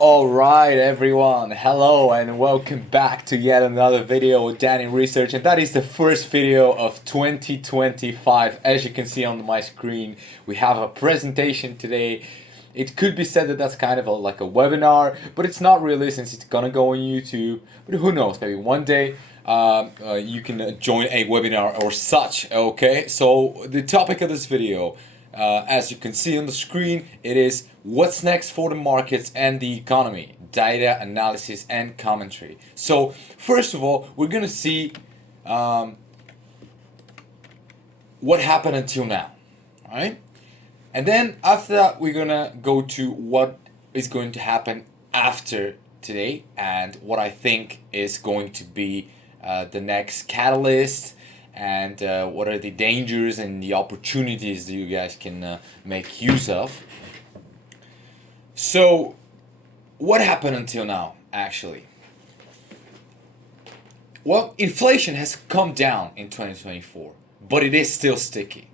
All right, everyone. Hello and welcome back to yet another video with Danny Research, and that is the first video of 2025. As you can see on my screen, we have a presentation today. It could be said that that's kind of like a webinar, but it's not really since it's gonna go on YouTube. But who knows? Maybe one day you can join a webinar or such. Okay, so the topic of this video, as you can see on the screen, it is what's next for the markets and the economy, data analysis and commentary. So first of all, we're gonna see what happened until now, all right? And then after that, we're gonna go to what is going to happen after today and what I think is going to be the next catalyst and what are the dangers and the opportunities that you guys can make use of. So, what happened until now, actually? Well, inflation has come down in 2024, but it is still sticky.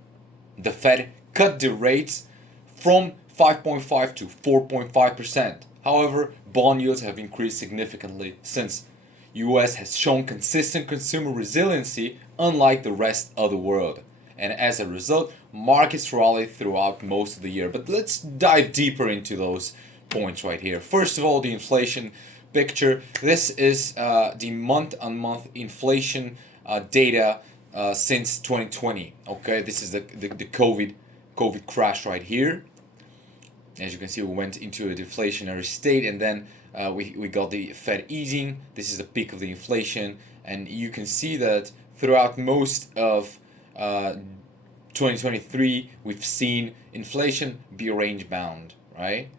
The Fed cut the rates from 5.5 to 4.5%. However, bond yields have increased significantly since US has shown consistent consumer resiliency unlike the rest of the world. And as a result, markets rallied throughout most of the year. But let's dive deeper into those points right here. First of all, the inflation picture. This is the month-on-month inflation data since 2020. Okay, this is the COVID crash right here. As you can see, we went into a deflationary state, and then we got the Fed easing. This is the peak of the inflation, and you can see that throughout most of 2023, we've seen inflation be range bound, right?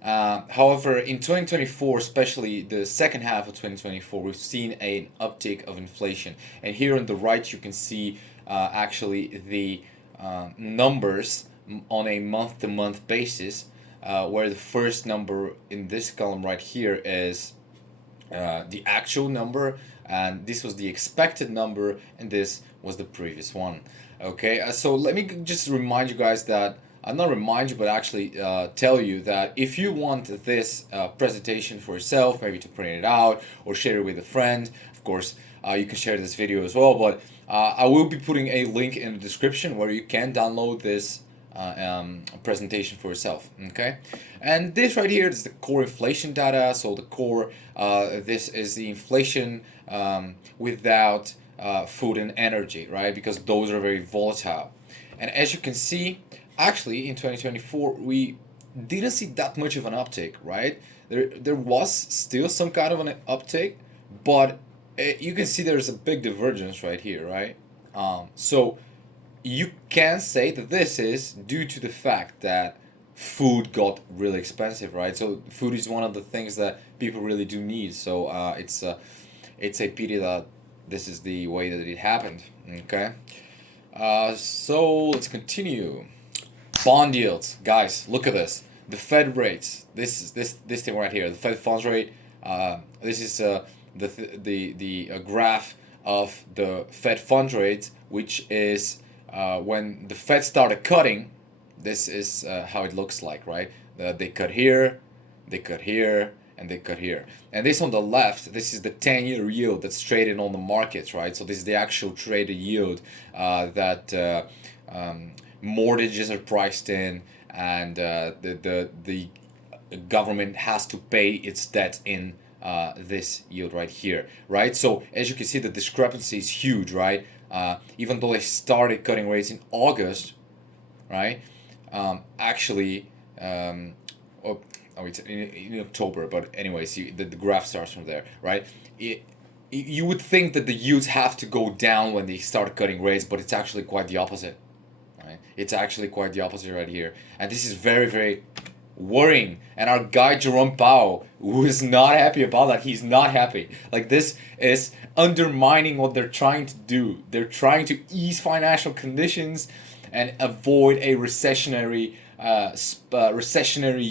However, in 2024, especially the second half of 2024, we've seen an uptick of inflation. And here on the right, you can see actually the numbers on a month to month basis, where the first number in this column right here is the actual number, and this was the expected number, and this was the previous one. Okay, so let me just remind you guys that not remind you, but actually tell you that if you want this presentation for yourself, maybe to print it out or share it with a friend, of course, you can share this video as well. But I will be putting a link in the description where you can download this presentation for yourself. Okay, and this right here is the core inflation data. So the core, this is the inflation without food and energy, right? Because those are very volatile. And as you can see, actually in 2024 we didn't see that much of an uptick, right? There was still some kind of an uptick, but you can see there's a big divergence right here, right? So you can say that this is due to the fact that food got really expensive, right? So food is one of the things that people really do need. So it's a pity that this is the way that it happened. Okay. So let's continue. Bond yields, guys. Look at this. The Fed rates. This is this thing right here. The Fed funds rate. This is the graph of the Fed funds rate, which is when the Fed started cutting. This is how it looks like, right? They cut here, they cut here, and they cut here. And this on the left, this is the 10-year yield that's traded on the markets, right? So this is the actual traded yield that mortgages are priced in, and the government has to pay its debt in this yield right here, right? So as you can see, the discrepancy is huge, right? Even though they started cutting rates in August, right? Actually, oh, it's in October, but anyways, the graph starts from there, right? You would think that the yields have to go down when they start cutting rates, but it's actually quite the opposite, right? It's actually quite the opposite right here, and this is very, very worrying. And our guy Jerome Powell, who is not happy about that, he's not happy. Like, this is undermining what they're trying to do. They're trying to ease financial conditions and avoid a recessionary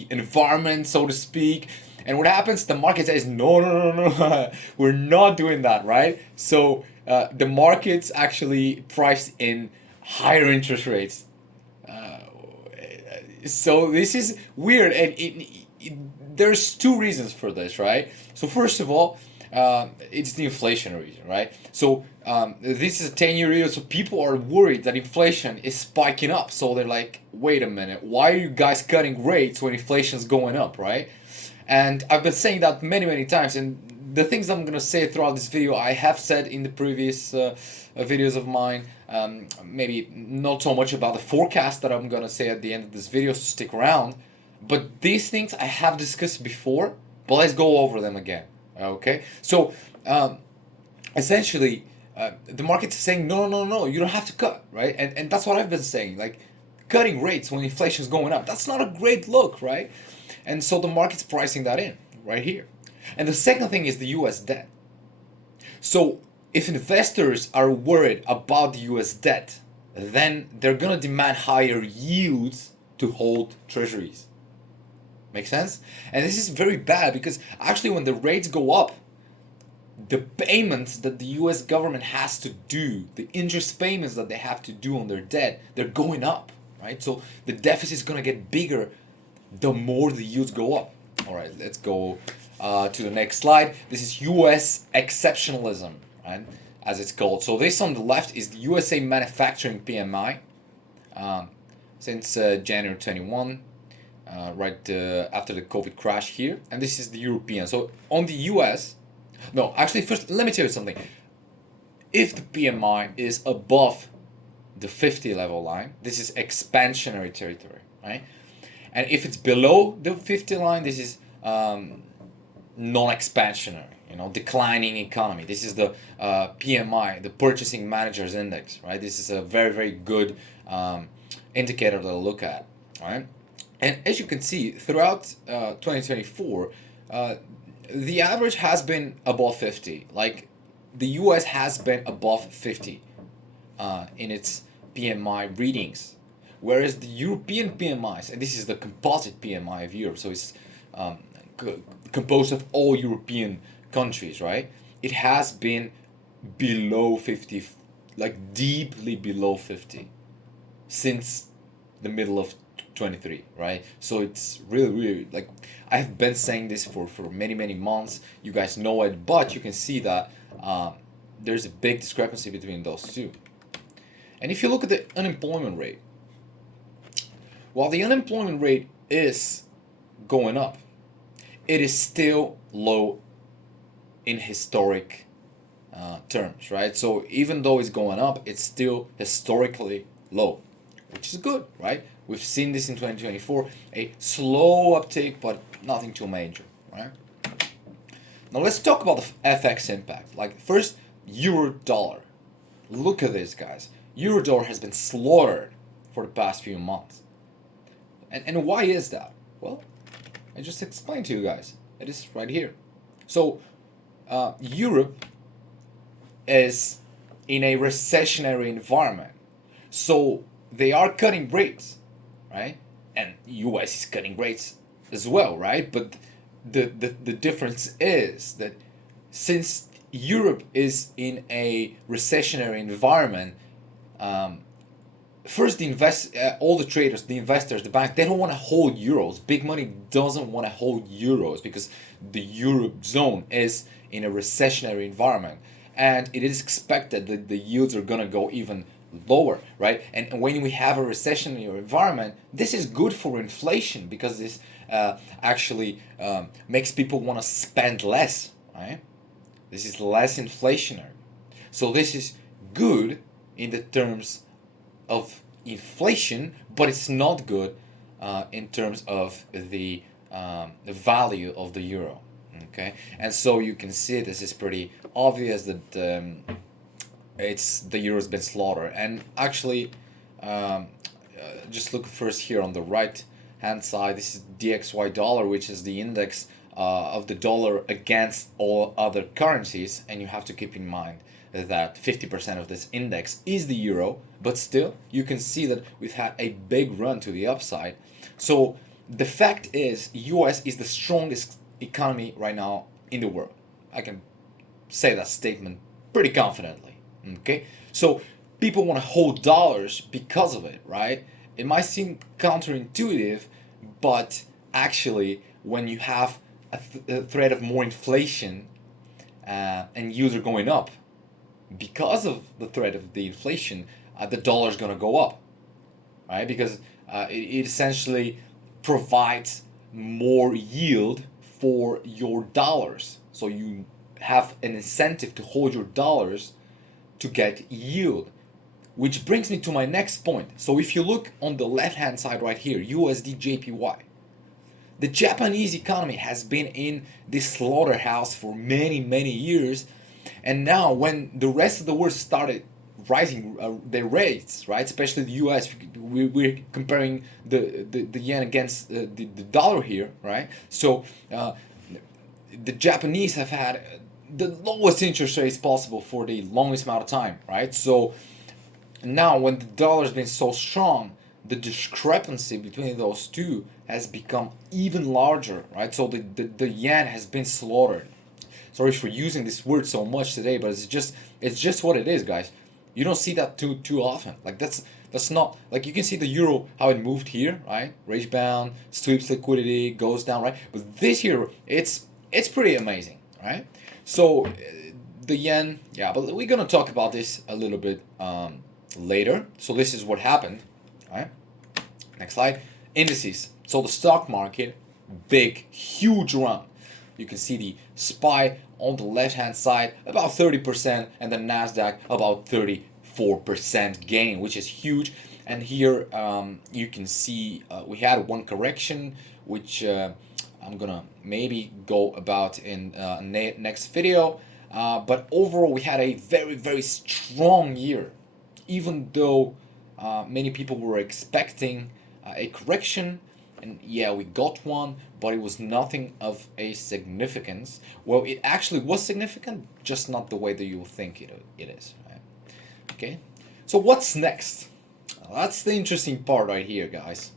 environment, so to speak. And what happens? The market says, no, no, no, no, we're not doing that, right? So the markets actually priced in higher interest rates. So this is weird, and there's two reasons for this, right? So first of all, it's the inflation reason, right? So this is a 10-year yield, so people are worried that inflation is spiking up. So they're like, wait a minute, why are you guys cutting rates when inflation's going up, right? And I've been saying that many, many times, and the things I'm gonna say throughout this video, I have said in the previous videos of mine. Maybe not so much about the forecast that I'm gonna say at the end of this video, so stick around. But these things I have discussed before, but let's go over them again. Okay? So, essentially, the market is saying, no, no, no, you don't have to cut, right? And that's what I've been saying. Like, cutting rates when inflation is going up, that's not a great look, right? And so the market's pricing that in right here. And the second thing is the US debt. So, if investors are worried about the US debt, then they're gonna demand higher yields to hold treasuries. Make sense? And this is very bad because actually, when the rates go up, the payments that the US government has to do, the interest payments that they have to do on their debt, they're going up, right? So the deficit is gonna get bigger the more the yields go up. All right, let's go to the next slide. This is US exceptionalism, right, as it's called. So this on the left is the USA manufacturing PMI since January 21, right after the COVID crash here. And this is the European. So on the US, no, actually, first, let me tell you something. If the PMI is above the 50 level line, this is expansionary territory, right? And if it's below the 50 line, this is non-expansionary, declining economy. This is the PMI, the Purchasing Managers Index, right? This is a very, very good indicator to look at, right? And as you can see, throughout 2024, the average has been above 50. Like, the US has been above 50 in its PMI readings. Whereas the European PMIs, and this is the composite PMI of Europe, so it's composed of all European countries, right? It has been below 50, like deeply below 50, since the middle of 23, right? So it's really, really, like, I've been saying this for many, many months. You guys know it, but you can see that there's a big discrepancy between those two. And if you look at the unemployment rate, while the unemployment rate is going up, it is still low in historic terms, right? So even though it's going up, it's still historically low, which is good, right? We've seen this in 2024, a slow uptake, but nothing too major, right? Now let's talk about the FX impact. Like, first, euro dollar. Look at this, guys. Euro dollar has been slaughtered for the past few months. And why is that? Well, I just explained to you guys. It is right here. So, Europe is in a recessionary environment. So, they are cutting rates, right? And US is cutting rates as well, right? But the difference is that since Europe is in a recessionary environment, first, all the traders, the investors, the banks, they don't want to hold euros. Big money doesn't want to hold euros because the Europe zone is in a recessionary environment, and it is expected that the yields are gonna go even lower, right? And when we have a recessionary environment, this is good for inflation because this actually makes people want to spend less, right? This is less inflationary. So this is good in the terms of inflation, but it's not good in terms of the value of the euro. Okay, and so you can see this is pretty obvious that it's the euro's been slaughtered. And actually, just look first here on the right hand side. This is DXY dollar, which is the index of the dollar against all other currencies, and you have to keep in mind that 50% of this index is the euro, but still you can see that we've had a big run to the upside. So the fact is, US is the strongest economy right now in the world. I can say that statement pretty confidently. Okay, so people want to hold dollars because of it, right? It might seem counterintuitive, but actually when you have a threat of more inflation and yields are going up. Because of the threat of the inflation, the dollar is going to go up, right? Because it essentially provides more yield for your dollars. So you have an incentive to hold your dollars to get yield. Which brings me to my next point. So if you look on the left hand side right here, USD JPY, the Japanese economy has been in this slaughterhouse for many years, and now when the rest of the world started rising their rates, right, especially the US, we're comparing the yen against the dollar here, right? So the Japanese have had the lowest interest rates possible for the longest amount of time, right? So now when the dollar has been so strong, the discrepancy between those two has become even larger, right? So the yen has been slaughtered. Sorry for using this word so much today, but it's just what it is, guys. You don't see that too often. Like that's not like you can see the euro how it moved here, right? Range bound, sweeps liquidity, goes down, right? But this year it's pretty amazing, right? So the yen, yeah, but we're gonna talk about this a little bit later. So this is what happened, right? Next slide. Indices. So the stock market, big, huge run. You can see the SPY on the left hand side about 30% and the NASDAQ about 34% gain, which is huge. And here you can see we had one correction, which I'm gonna maybe go about in next video. But overall, we had a very strong year, even though many people were expecting a correction. And yeah, we got one, but it was nothing of a significance. Well, it actually was significant, just not the way that you think it is. Right? Okay, so what's next? That's the interesting part right here, guys.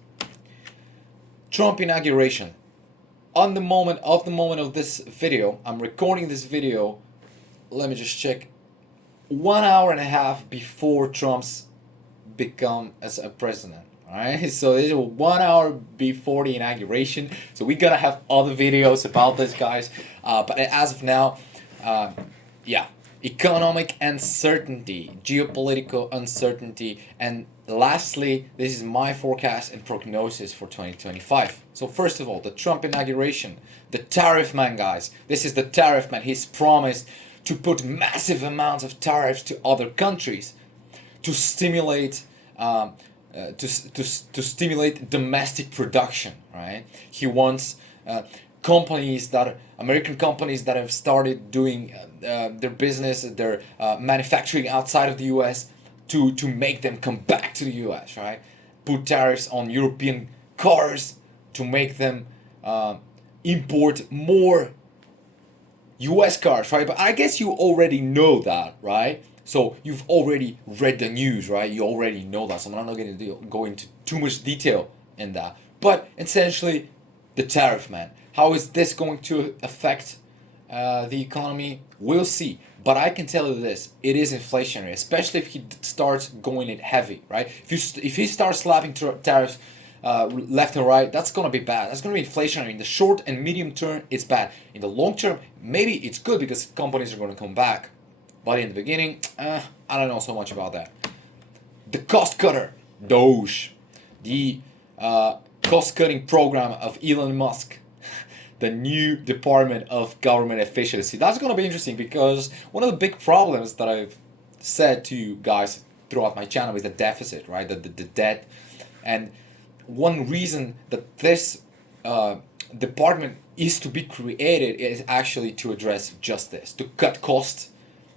Trump inauguration. On the moment of this video, I'm recording this video. Let me just check. 1 hour and a half before Trump's become as a president. Alright, so this is 1 hour before the inauguration. So we're gonna have other videos about this, guys. But as of now, yeah, economic uncertainty, geopolitical uncertainty, and lastly, this is my forecast and prognosis for 2025. So first of all, the Trump inauguration, the tariff man, guys. This is the tariff man. He's promised to put massive amounts of tariffs to other countries to stimulate. To stimulate domestic production, right? He wants American companies that have started doing their business, their manufacturing outside of the U.S. to make them come back to the U.S., right? Put tariffs on European cars to make them import more U.S. cars, right? But I guess you already know that, right? So you've already read the news, right? You already know that. So I'm not going to go into too much detail in that. But essentially, the tariff man. How is this going to affect the economy? We'll see. But I can tell you this: it is inflationary, especially if he starts going it heavy, right? If he starts slapping tariffs left and right, that's gonna be bad. That's gonna be inflationary. In the short and medium term, it's bad. In the long term, maybe it's good because companies are gonna come back. But in the beginning, I don't know so much about that. The cost cutter, Doge, the cost-cutting program of Elon Musk, the new Department of Government Efficiency. That's going to be interesting because one of the big problems that I've said to you guys throughout my channel is the deficit, right? The debt. And one reason that this department is to be created is actually to address just this, to cut costs,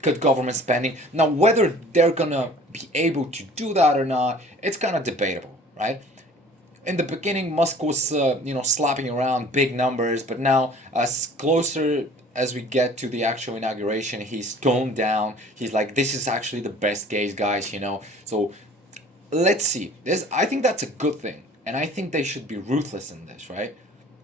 cut government spending. Now, whether they're gonna be able to do that or not, it's kind of debatable, right? In the beginning, Musk was, slapping around big numbers, but now, as closer as we get to the actual inauguration, he's toned down. He's like, "This is actually the best case, guys," So, let's see. I think that's a good thing, and I think they should be ruthless in this, right?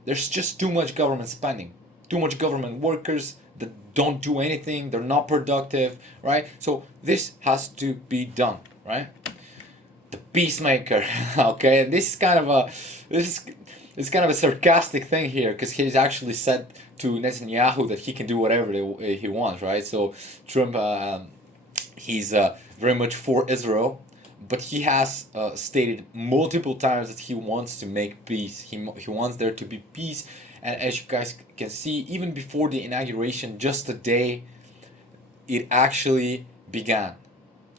There's just too much government spending, too much government workers that don't do anything, they're not productive, right? So this has to be done, right? The peacemaker, okay? And this is kind of it's kind of a sarcastic thing here because he's actually said to Netanyahu that he can do whatever he wants, right? So Trump, he's very much for Israel, but he has stated multiple times that he wants to make peace. He wants there to be peace, and as you guys can see, even before the inauguration, just a day, it actually began.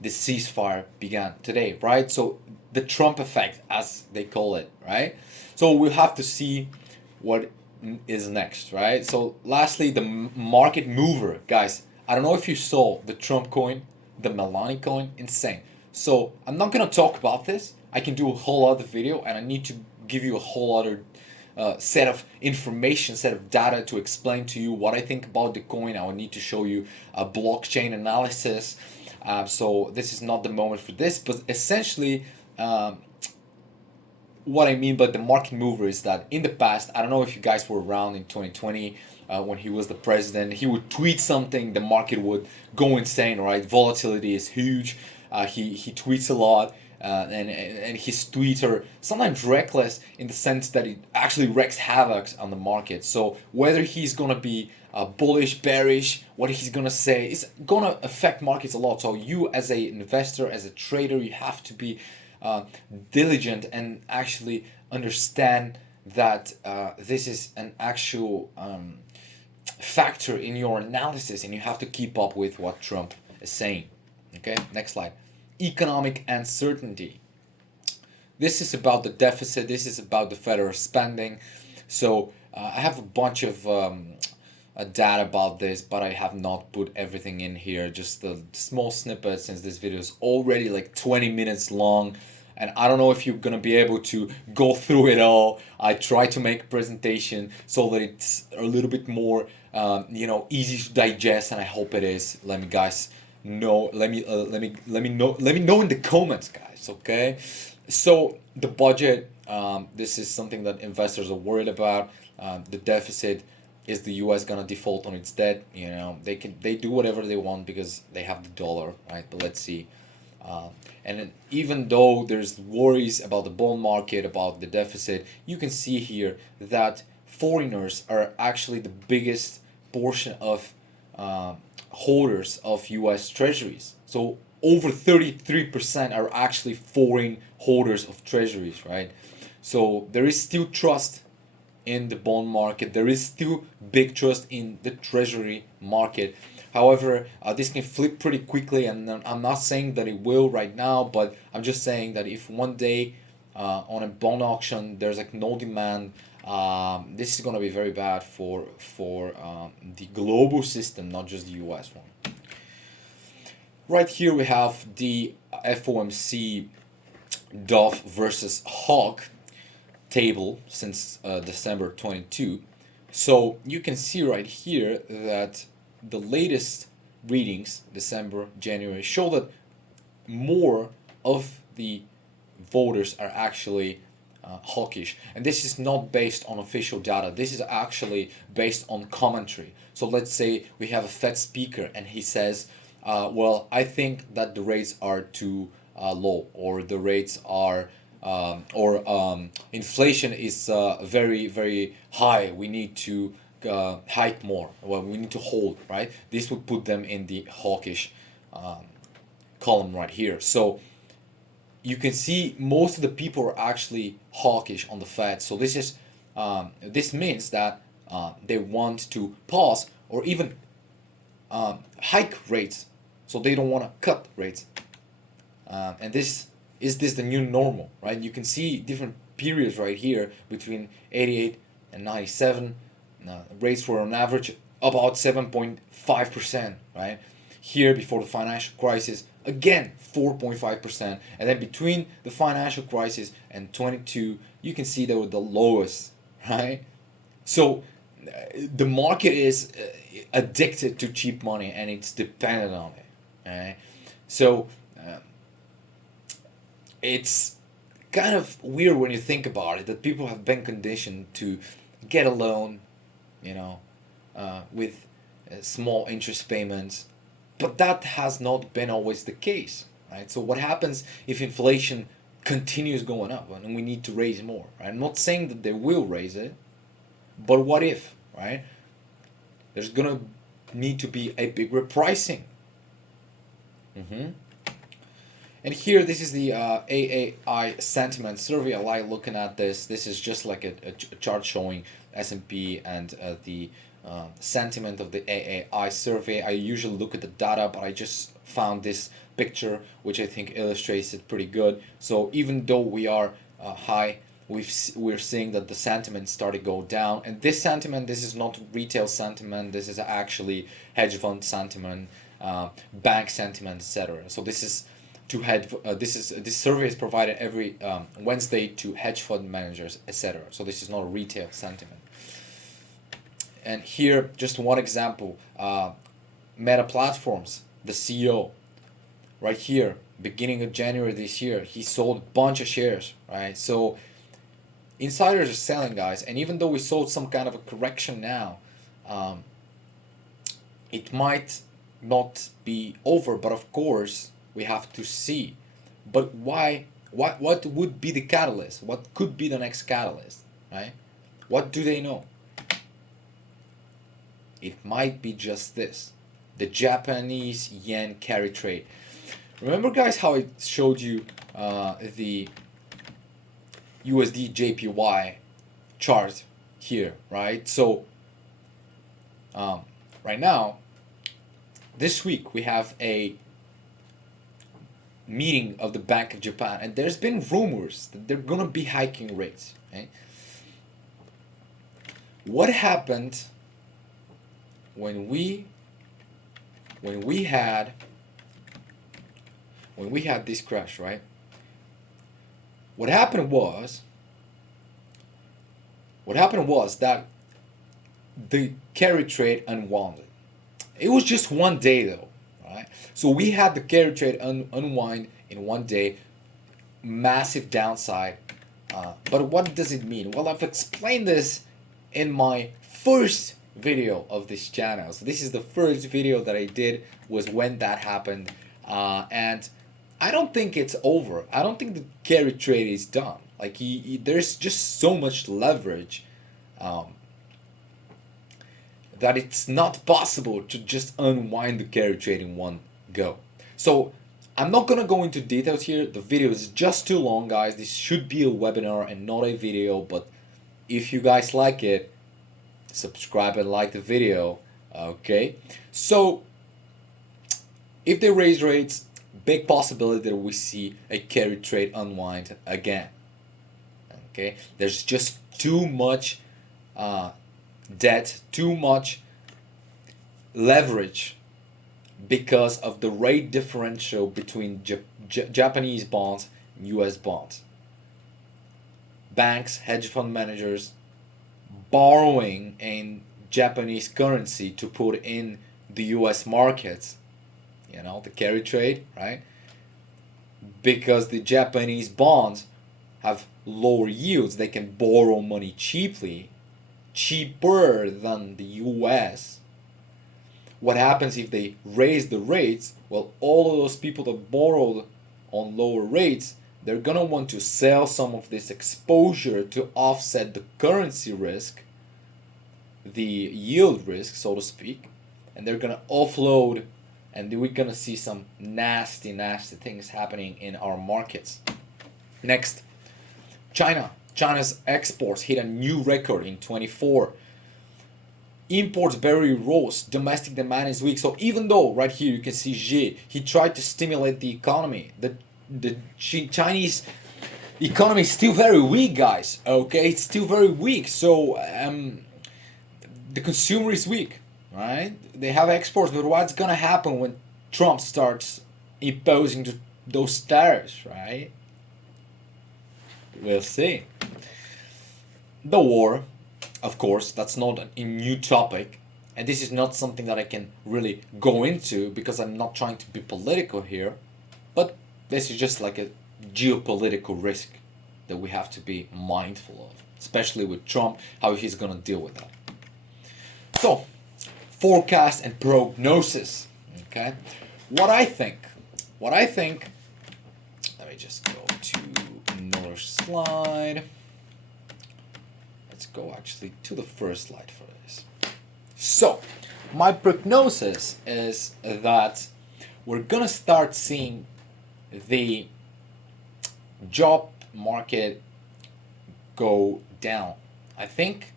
The ceasefire began today, right? So the Trump effect, as they call it, right? So we'll have to see what is next, right? So lastly, the market mover, guys. I don't know if you saw the Trump coin, the Melania coin, insane. So I'm not gonna talk about this. I can do a whole other video, and I need to give you a whole other set of information, set of data to explain to you what I think about the coin. I will need to show you a blockchain analysis. So this is not the moment for this, but essentially, what I mean by the market mover is that in the past, I don't know if you guys were around in 2020 when he was the president, he would tweet something, the market would go insane, right? Volatility is huge. He tweets a lot. And his tweets are sometimes reckless in the sense that it actually wreaks havoc on the market. So whether he's gonna be bullish, bearish, what he's gonna say is gonna affect markets a lot. So you, as a investor, as a trader, you have to be diligent and actually understand that this is an actual factor in your analysis, and you have to keep up with what Trump is saying. Okay, next slide. Economic uncertainty. This is about the deficit. This is about the federal spending. So I have a bunch of data about this, but I have not put everything in here. Just the small snippets, since this video is already like 20 minutes long. And I don't know if you're gonna be able to go through it all. I try to make a presentation so that it's a little bit more, easy to digest, and I hope it is. Let me guys know. Let me know in the comments, guys. Okay. So the budget. This is something that investors are worried about. The deficit. Is the U.S. gonna default on its debt? They do whatever they want because they have the dollar, right? But let's see. And even though there's worries about the bond market, about the deficit, you can see here that foreigners are actually the biggest portion of holders of U.S. treasuries. So over 33% are actually foreign holders of treasuries, right? So there is still trust in the bond market. There is still big trust in the treasury market. However, this can flip pretty quickly, and I'm not saying that it will right now, but I'm just saying that if one day on a bond auction there's like no demand, this is gonna be very bad for the global system, not just the U.S. one. Right here we have the FOMC Dove versus Hawk table since December 22. So you can see right here that the latest readings, December, January, show that more of the voters are actually hawkish. And this is not based on official data. This is actually based on commentary. So let's say we have a Fed speaker and he says, well, I think that the rates are too low, or the rates are inflation is very, very high. We need to hike more. Well, we need to hold, right? This would put them in the hawkish column right here. So you can see most of the people are actually hawkish on the Fed. So this means that they want to pause or even hike rates. So they don't want to cut rates. And this the new normal, right? You can see different periods right here between 88 and 97. Rates were on average about 7.5%, right? Here before the financial crisis, again 4.5%, and then between the financial crisis and 22, you can see they were the lowest, right? So the market is addicted to cheap money, and it's dependent on it, right? So it's kind of weird when you think about it that people have been conditioned to get a loan, with small interest payments, but that has not been always the case, right? So what happens if inflation continues going up and we need to raise more. Right? I'm not saying that they will raise it, but what if, right? There's gonna need to be a big repricing. And here, this is the AAI sentiment survey. I like looking at this. This is just like a chart showing S&P and the sentiment of the AAI survey. I usually look at the data, but I just found this picture, which I think illustrates it pretty good. So even though we are high, we're seeing that the sentiment started to go down. And this sentiment, this is not retail sentiment. This is actually hedge fund sentiment, bank sentiment, etc. So this is to this survey is provided every Wednesday to hedge fund managers, etc. So this is not a retail sentiment. And here, just one example, Meta Platforms, the CEO, right here, beginning of January this year, he sold a bunch of shares, right? So insiders are selling, guys, and even though we saw some kind of a correction now, it might not be over, but of course we have to see. But why? What would be the catalyst? What could be the next catalyst, right? What do they know? It might be just this, the Japanese yen carry trade. Remember, guys, how I showed you the USD JPY chart here, right? So right now, this week we have a meeting of the Bank of Japan, and there's been rumors that they're gonna be hiking rates, right? What happened when we had this crash, right? What happened was that the carry trade unwound. It was just one day though, right? So we had the carry trade unwind in one day, massive downside. But what does it mean? Well, I've explained this in my first video of this channel. So this is the first video that I did, was when that happened, and I don't think it's over. I don't think the carry trade is done. Like there's just so much leverage that it's not possible to just unwind the carry trade in one go. So I'm not gonna go into details here. The video is just too long, guys. This should be a webinar and not a video, but if you guys like it, subscribe and like the video, okay? So if they raise rates, big possibility that we see a carry trade unwind again, okay? There's just too much debt, too much leverage because of the rate differential between Japanese bonds and US bonds. Banks, hedge fund managers borrowing in Japanese currency to put in the US markets, you know, the carry trade, right? Because the Japanese bonds have lower yields, they can borrow money cheaper than the US. What happens if they raise the rates? Well, all of those people that borrowed on lower rates, they're gonna want to sell some of this exposure to offset the currency risk, the yield risk, so to speak, and they're gonna offload, and we're gonna see some nasty things happening in our markets. Next, China. China's exports hit a new record in 24. Imports barely rose. Domestic demand is weak. So even though right here you can see Xi, he tried to stimulate the economy, the Chinese economy is still very weak, guys. Okay, it's still very weak. So the consumer is weak, right? They have exports, but what's gonna happen when Trump starts imposing those tariffs, right? We'll see. The war, of course, that's not a new topic, and this is not something that I can really go into because I'm not trying to be political here, but this is just like a geopolitical risk that we have to be mindful of, especially with Trump, how he's gonna deal with that. So, forecast and prognosis, okay? What I think, let me just go to another slide. Let's go actually to the first slide for this. So, my prognosis is that we're gonna start seeing the job market go down. I think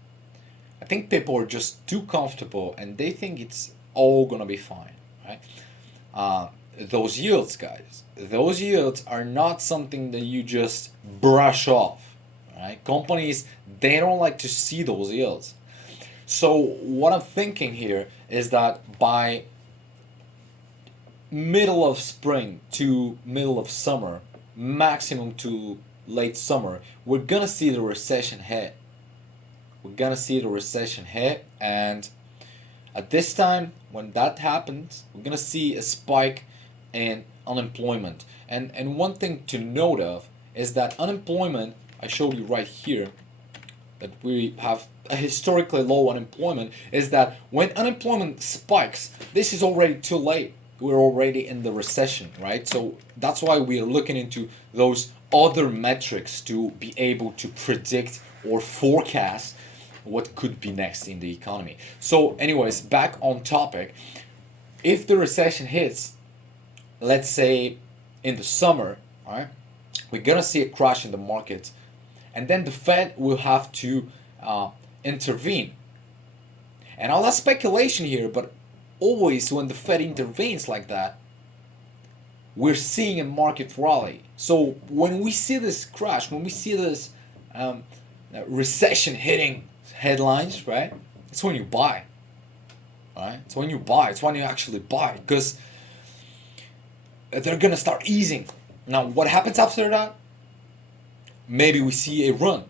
people are just too comfortable and they think it's all gonna be fine, right? Those yields, guys, those yields are not something that you just brush off, right? Companies, they don't like to see those yields. So what I'm thinking here is that by middle of spring to middle of summer, maximum to late summer, we're gonna see the recession hit. We're gonna see the recession hit, and at this time, when that happens, we're gonna see a spike in unemployment. And one thing to note of is that unemployment, I showed you right here, that we have a historically low unemployment, is that when unemployment spikes, this is already too late. We're already in the recession, right? So that's why we are looking into those other metrics to be able to predict or forecast what could be next in the economy. So anyways, back on topic, if the recession hits, let's say in the summer, all right, we're gonna see a crash in the market, and then the Fed will have to intervene. And all that speculation here, but always when the Fed intervenes like that, we're seeing a market rally. So when we see this crash, when we see this recession hitting headlines, right? It's when you buy, right? It's when you buy. It's when you actually buy, because they're gonna start easing. Now, what happens after that? Maybe we see a run,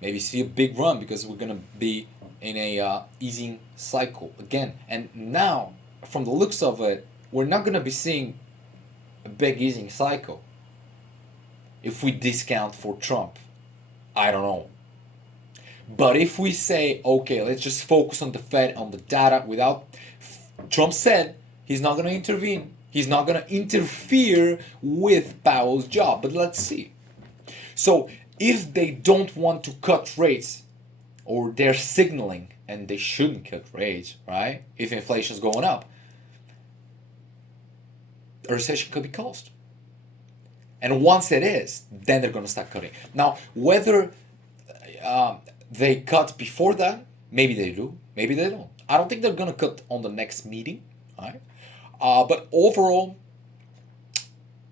maybe see a big run, because we're gonna be in a easing cycle again. And now, from the looks of it, we're not gonna be seeing a big easing cycle. If we discount for Trump, I don't know. But if we say, okay, let's just focus on the Fed, on the data, without Trump said he's not gonna intervene. He's not gonna interfere with Powell's job. But let's see. So if they don't want to cut rates, or they're signaling, and they shouldn't cut rates, right? If inflation's going up, a recession could be caused. And once it is, then they're going to start cutting. Now, whether they cut before that, maybe they do, maybe they don't. I don't think they're going to cut on the next meeting, right? But overall,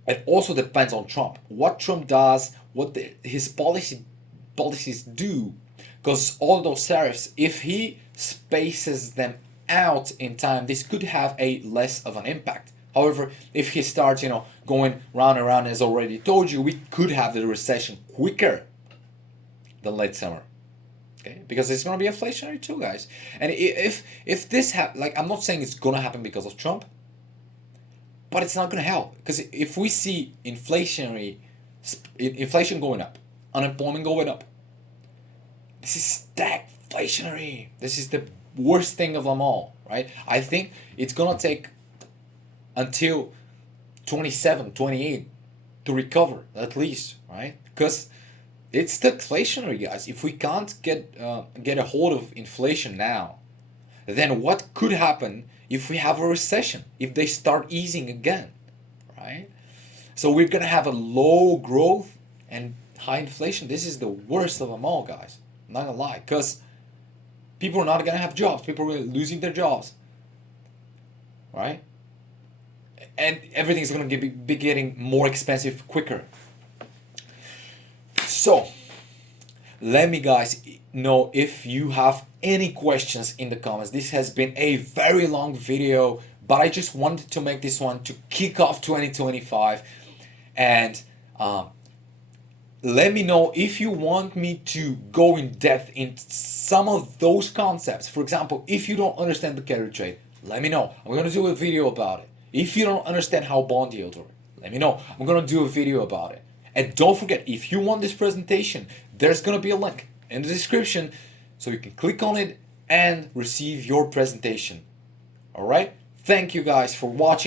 it also depends on Trump. What Trump does, what his policies do, because all those tariffs, if he spaces them out in time, this could have a less of an impact. However, if he starts, going round and round, as already told you, we could have the recession quicker than late summer. Okay, because it's going to be inflationary too, guys. And if this I'm not saying it's going to happen because of Trump, but it's not going to help, because if we see inflation going up, unemployment going up, this is stagflationary. This is the worst thing of them all, right? I think it's going to take until 27, 28 to recover, at least, right? Because it's stagflationary, guys. If we can't get a hold of inflation now, then what could happen if we have a recession, if they start easing again, right? So we're going to have a low growth and high inflation. This is the worst of them all, guys. I'm not going to lie, because people are not going to have jobs. People are losing their jobs, right? And everything's going to be getting more expensive quicker. So, let me guys know if you have any questions in the comments. This has been a very long video, but I just wanted to make this one to kick off 2025. And let me know if you want me to go in depth in some of those concepts. For example, if you don't understand the carry trade, let me know. I'm going to do a video about it. If you don't understand how bond yields work, let me know. I'm going to do a video about it. And don't forget, if you want this presentation, there's going to be a link in the description so you can click on it and receive your presentation. All right? Thank you guys for watching.